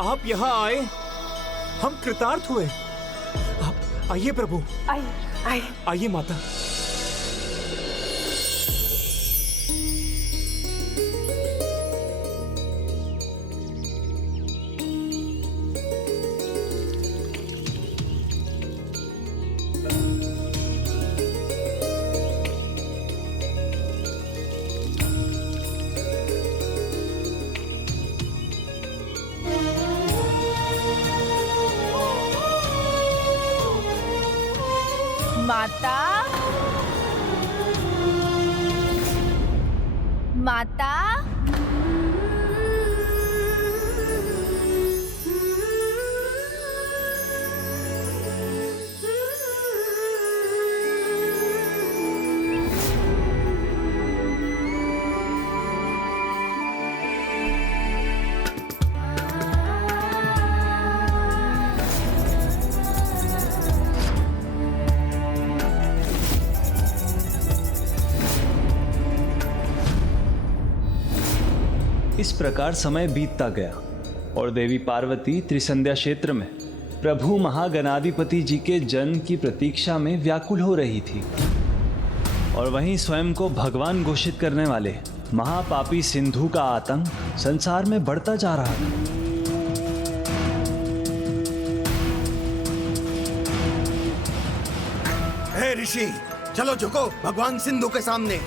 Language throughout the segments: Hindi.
आप यहाँ आए, हम कृतार्थ हुए। आप आइए प्रभु, आइए माता। माता, माता, इस प्रकार समय बीतता गया और देवी पार्वती त्रिसंध्या क्षेत्र में प्रभु महागणाधिपति जी के जन्म की प्रतीक्षा में व्याकुल हो रही थी। और वहीं स्वयं को भगवान घोषित करने वाले महापापी सिंधु का आतंक संसार में बढ़ता जा रहा था। हे ऋषि, चलो झुको भगवान सिंधु के सामने।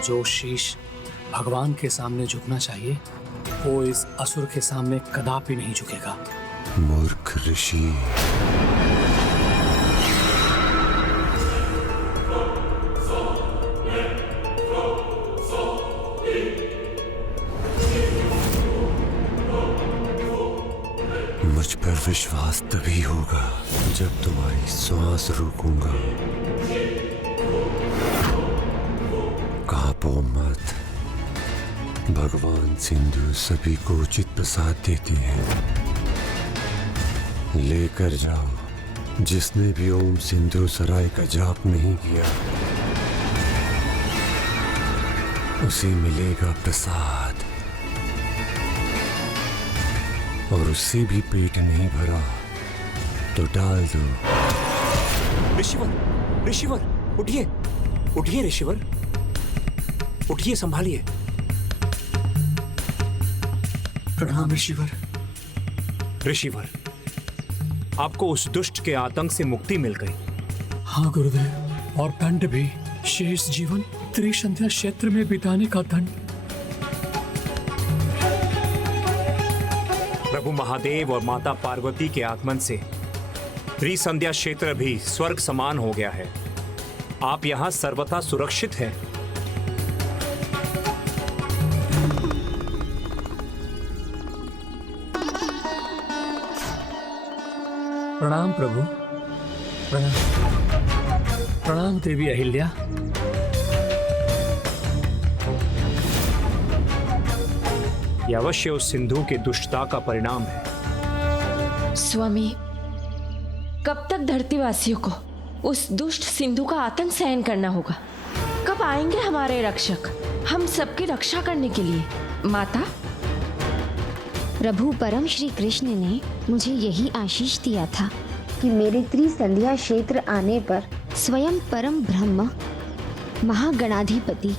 जो शीश भगवान के सामने झुकना चाहिए वो इस असुर के सामने कदापि नहीं झुकेगा। मूर्ख ऋषि, मुझ पर विश्वास तभी होगा जब तुम्हारी सांस रोकूंगा। कांपो मत, भगवान सिंधु सभी को उचित प्रसाद देते हैं। लेकर जाओ, जिसने भी ओम सिंधु सराय का जाप नहीं किया उसे मिलेगा प्रसाद, और उससे भी पेट नहीं भरा तो डाल दो। ऋषिवर, ऋषिवर, उठिए, उठिए ऋषिवर, उठिए, संभालिए। प्रणाम ऋषिवर। ऋषिवर, आपको उस दुष्ट के आतंक से मुक्ति मिल गई। हाँ गुरुदेव, और दंड भी, शेष जीवन त्रिसंध्या क्षेत्र में बिताने का दंड। प्रभु महादेव और माता पार्वती के आगमन से त्रिसंध्या क्षेत्र भी स्वर्ग समान हो गया है। आप यहाँ सर्वथा सुरक्षित हैं। प्रणाम प्रभु। प्रणाम। प्रणाम देवी अहिल्या। यह अवश्य उस सिंधु के दुष्टता का परिणाम है। स्वामी, कब तक धरतीवासियों को उस दुष्ट सिंधु का आतंक सहन करना होगा? कब आएंगे हमारे रक्षक हम सबकी रक्षा करने के लिए? माता, प्रभु परम श्री कृष्ण ने मुझे यही आशीष दिया था कि मेरे त्रिसंध्या क्षेत्र आने पर स्वयं परम ब्रह्म महागणाधिपति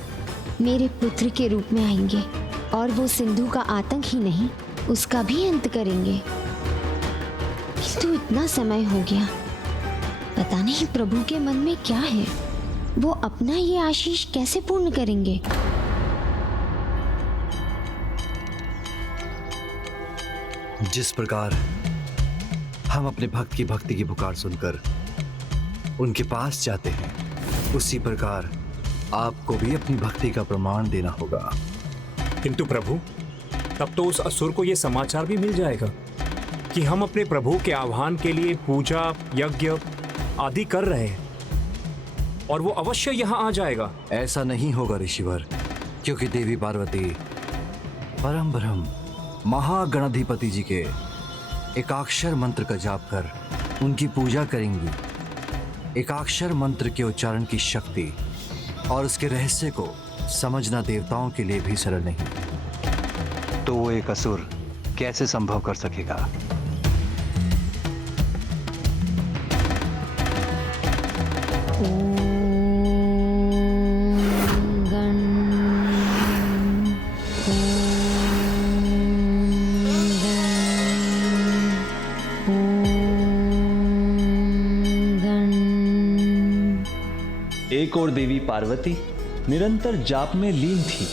मेरे पुत्र के रूप में आएंगे और वो सिंधु का आतंक ही नहीं उसका भी अंत करेंगे। किंतु इतना समय हो गया, पता नहीं प्रभु के मन में क्या है, वो अपना ये आशीष कैसे पूर्ण करेंगे। जिस प्रकार हम अपने भक्त की भक्ति की पुकार सुनकर उनके पास जाते हैं, उसी प्रकार आपको भी अपनी भक्ति का प्रमाण देना होगा। किंतु प्रभु, तब तो उस असुर को यह समाचार भी मिल जाएगा कि हम अपने प्रभु के आह्वान के लिए पूजा यज्ञ आदि कर रहे हैं, और वो अवश्य यहाँ आ जाएगा। ऐसा नहीं होगा ऋषिवर, क्योंकि देवी पार्वती परम ब्रह्म महागणाधिपति जी के एकाक्षर मंत्र का जाप कर उनकी पूजा करेंगी। एकाक्षर मंत्र के उच्चारण की शक्ति और उसके रहस्य को समझना देवताओं के लिए भी सरल नहीं। तो वो एक असुर कैसे संभव कर सकेगा? एक और देवी पार्वती निरंतर जाप में लीन थी,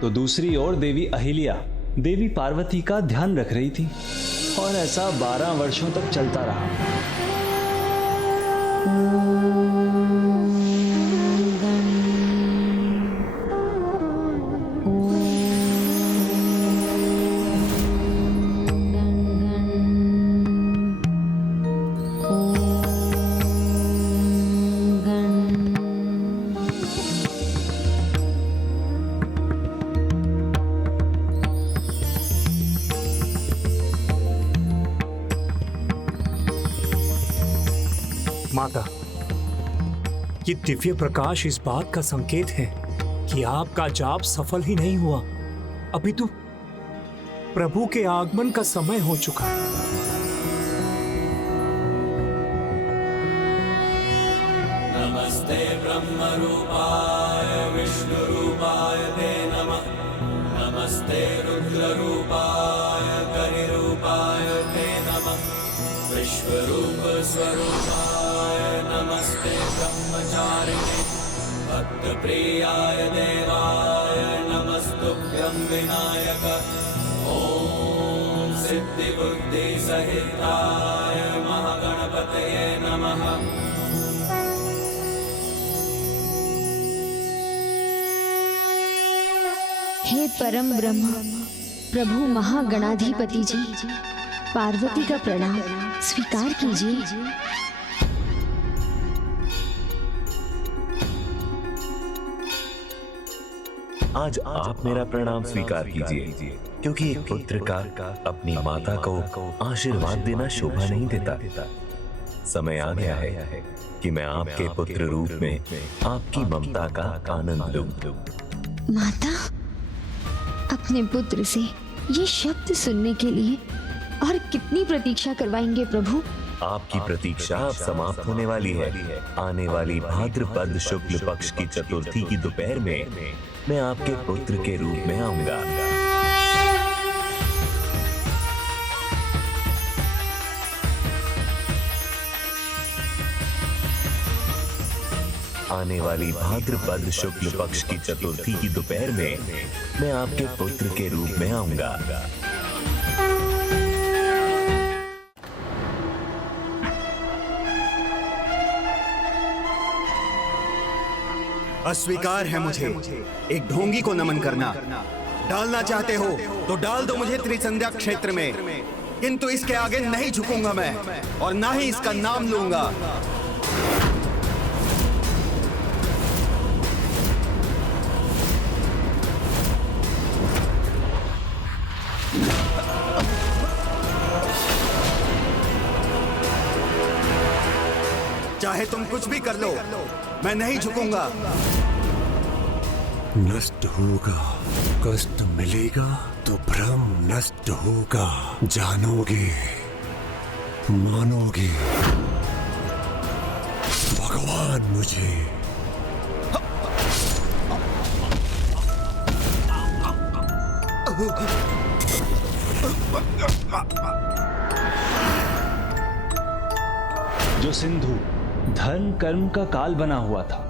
तो दूसरी ओर देवी अहिल्या देवी पार्वती का ध्यान रख रही थी, और ऐसा 12 वर्षों तक चलता रहा। माता, ये दिव्य प्रकाश इस बात का संकेत है कि आपका जाप सफल ही नहीं हुआ। अभी तो प्रभु के आगमन का समय हो चुका है। नमस्ते ब्रह्म रूपाय विष्णु रूपाय ते नमः। नमस्ते रुद्र रूपाय करि रूपाय ते नमः। विश्वरूप स्वरूपाय नमस्ते ब्रह्मचारिणे। भक्त प्रियाय देवाय नमस्तुभ्यं विनायक। ओम सिद्धि बुद्धि सहिताय महागणपतये नमः। हे परम ब्रह्म प्रभु महागणाधिपति जी, पार्वती का प्रणाम स्वीकार कीजिए। आज आप मेरा प्रणाम स्वीकार कीजिए, क्योंकि एक पुत्र का अपनी माता को आशीर्वाद देना शोभा नहीं देता। समय आ गया है कि मैं आपके पुत्र रूप में आपकी ममता का आनंद लूं। माता, अपने पुत्र से ये शब्द सुनने के लिए और कितनी प्रतीक्षा करवाएंगे प्रभु? आपकी प्रतीक्षा अब समाप्त होने वाली है। आने वाली भाद्रपद शुक्ल पक्ष की चतुर्थी की दोपहर में मैं आपके पुत्र के रूप में आऊंगा। आने वाली भाद्रपद शुक्ल पक्ष की चतुर्थी की दोपहर में मैं आपके पुत्र के रूप में आऊंगा। अस्वीकार है मुझे एक ढोंगी को नमन करना। डालना चाहते हो तो डाल दो मुझे त्रिसंध्या क्षेत्र में, किंतु इसके आगे नहीं झुकूंगा मैं, और ना ही इसका नाम लूंगा। चाहे तुम कुछ भी कर लो, मैं नहीं झुकूंगा। नष्ट होगा, कष्ट मिलेगा तो भ्रम नष्ट होगा। जानोगे, मानोगे, भगवान मुझे। जो सिंधु धर्म कर्म का काल बना हुआ था,